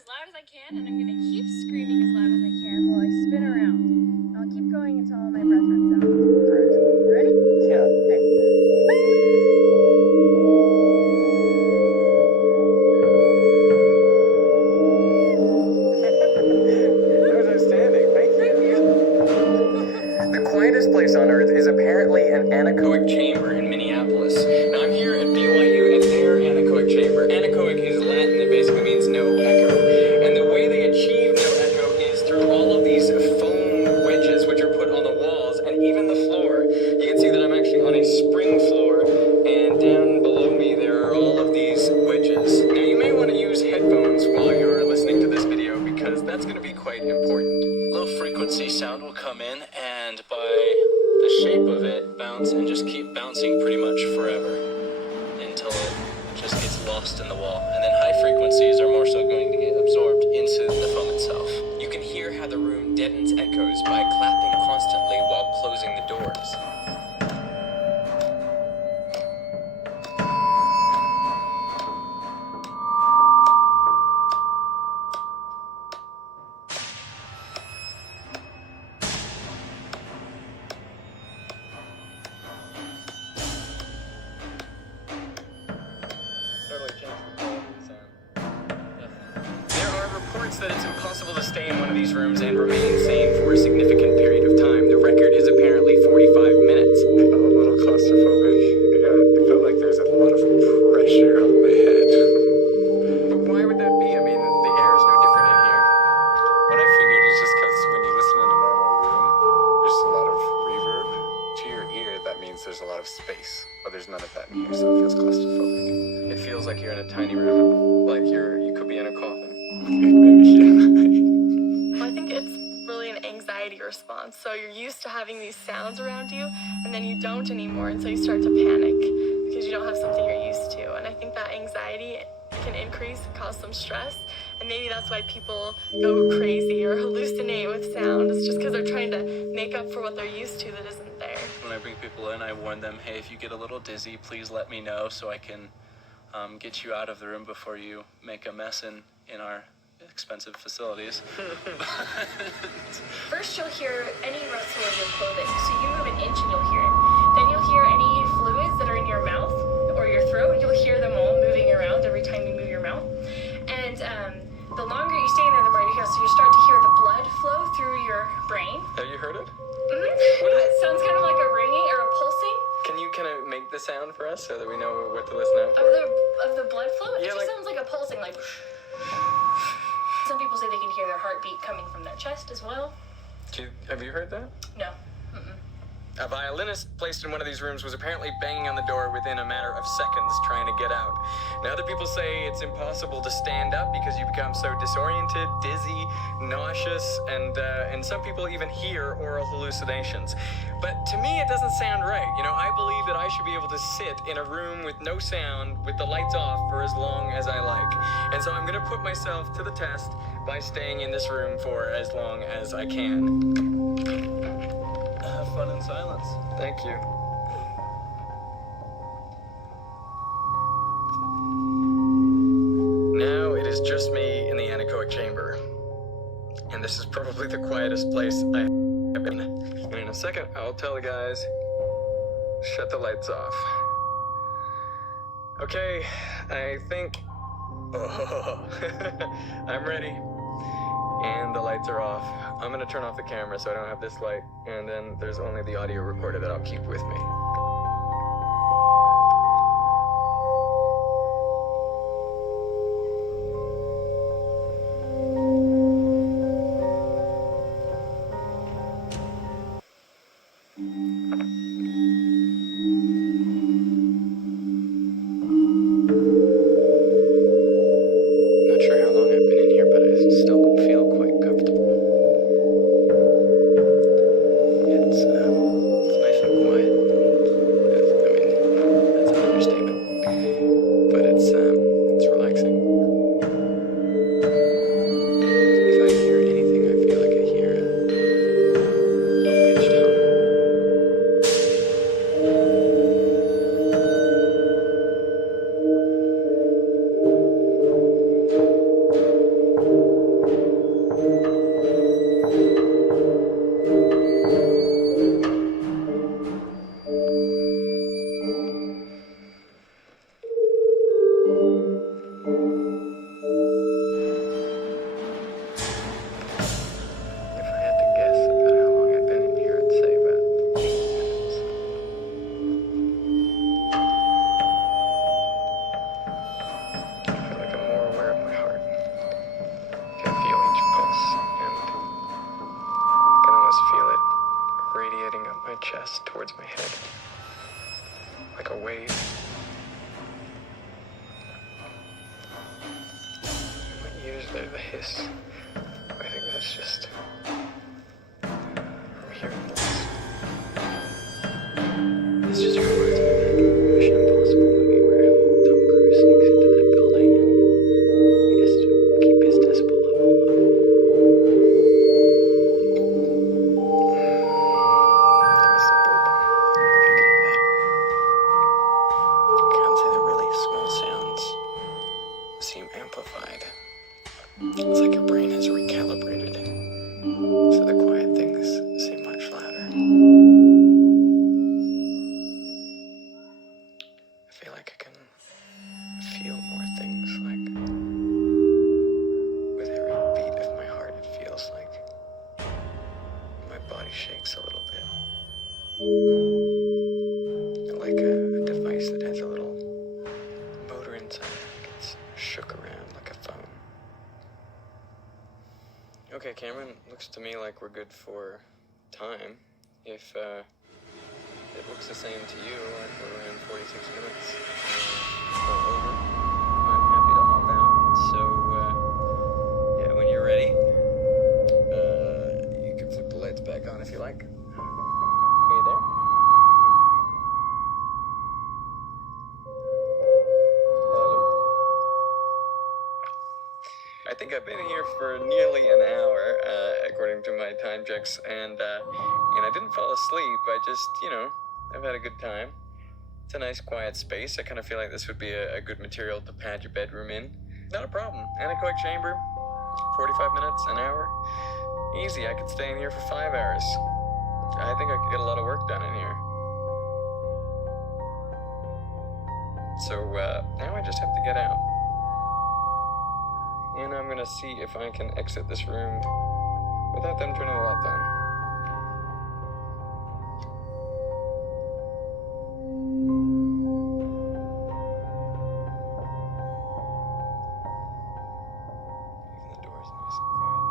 as loud as I can, and I'm gonna keep screaming as loud as I can while I spin around. I'll keep going until all my breath runs out. Alright. You ready? Yeah. Okay. That was outstanding. Thank you. The quietest place on earth is apparently an anechoic chamber in Minneapolis. Now I'm here at BYU at their anechoic chamber. Anechoic is Latin. It basically means no echo. And the way they achieve no echo is through all of these foam wedges which are put on the walls and even the floor. You can see that I'm actually on a spring floor, and down below me there are all of these wedges. Now you may want to use headphones while you're listening to this video because that's going to be quite important. Low frequency sound will come in and by the shape of it bounce and just keep bouncing pretty much forever until it just gets lost in the wall. And then high frequencies are more so going to get absorbed into the foam itself. You can hear how the room deadens echoes by clapping constantly while closing the doors. There are reports that it's impossible to stay in one of these rooms and remain sane for a significant period of time. The record is apparently 45 minutes. I felt a little claustrophobic. Yeah, it felt like there's a lot of pressure on my head. But why would that be? I mean, the air is no different in here. What I figured is just because when you listen in a normal room, there's a lot of reverb to your ear. That means there's a lot of space, but there's none of that in here, so it feels claustrophobic. It feels like you're in a tiny room, like you could be in a coffin. Maybe, yeah. Well, I think it's really an anxiety response. So you're used to having these sounds around you, and then you don't anymore, and so you start to panic because you don't have something you're used to. And I think that anxiety can increase, cause some stress, and maybe that's why people go crazy or hallucinate with sound. It's just because they're trying to make up for what they're used to that isn't there. When I bring people in, I warn them, hey, if you get a little dizzy, please let me know so I can get you out of the room before you make a mess in our expensive facilities. First, you'll hear any rustle of your clothing. So you move an inch and you'll hear it. Then you'll hear any fluids that are in your mouth or your throat. You'll hear them all moving around every time you move your mouth. And the longer you stay in there, the more you hear. So you start to hear the blood flow through your brain. Have you heard it? It sounds kind of like a ringing or a pulsing Can you kind of make the sound for us so that we know what to listen out for? of the blood flow. It Yeah, just like- sounds like a pulsing, like. Some people say they can hear their heartbeat coming from their chest as well. Have you heard that? No. A violinist placed in one of these rooms was apparently banging on the door within a matter of seconds trying to get out. Now other people say it's impossible to stand up because you become so disoriented, dizzy, nauseous, and some people even hear oral hallucinations. But to me, it doesn't sound right. You know, I believe that I should be able to sit in a room with no sound, with the lights off for as long as I like. And so I'm going to put myself to the test by staying in this room for as long as I can. Have fun in silence. Thank you. Now it is just me in the anechoic chamber. And this is probably the quietest place I have been. And in a second, I'll tell the guys, shut the lights off. Okay, I think... Oh, I'm ready. And the lights are off. I'm gonna turn off the camera so I don't have this light, and then there's only the audio recorder that I'll keep with me. Not sure how long I've been in here, but I still feel quite comfortable. It's nice and quiet. of a hiss. I think that's just from hearing this. This just reminds me of that Mission Impossible movie where Tom Cruise sneaks into that building and he has to keep his decibel level low. That was the burp. I don't know if you can hear that. I can't say that really small sounds seem amplified. It's like your brain has recalibrated, so the quiet things seem much louder. I feel like I can feel more things, like with every beat of my heart it feels like my body shakes a little bit. Like a device that has a little motor inside that gets shook around like a phone. Okay, Cameron, looks to me like we're good for time. If it looks the same to you, like we're around 46 minutes or over, I'm happy to hop out. So, yeah, when you're ready, you can flip the lights back on if you like. Are you there? Hello? I think I've been here for nearly an hour, according to my time checks, and I didn't fall asleep. I just, I've had a good time. It's a nice, quiet space. I kind of feel like this would be a good material to pad your bedroom in. Not a problem. Anechoic chamber, 45 minutes, an hour. Easy, I could stay in here for 5 hours. I think I could get a lot of work done in here. So, now I just have to get out. And I'm gonna see if I can exit this room without them turning the lights on. Even the door's nice and quiet.